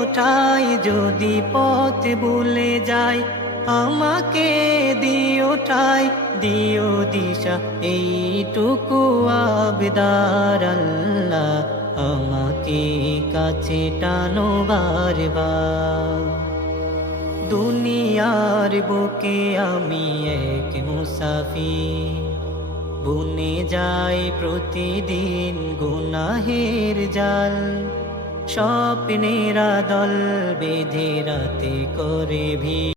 দিও ঠাই যদি পথ ভুলে যাই, আমাকে দিও ঠাই দিও দিশা, এইটুকু আবদার আল্লাহ আমাকে কাছে টানো বারবার। দুনিয়ার বুকে আমি এক মুসাফির, বুনে যায় প্রতিদিন গুনাহের জাল। স্বপ্নেরা দল বেঁধে রাতে করে ভি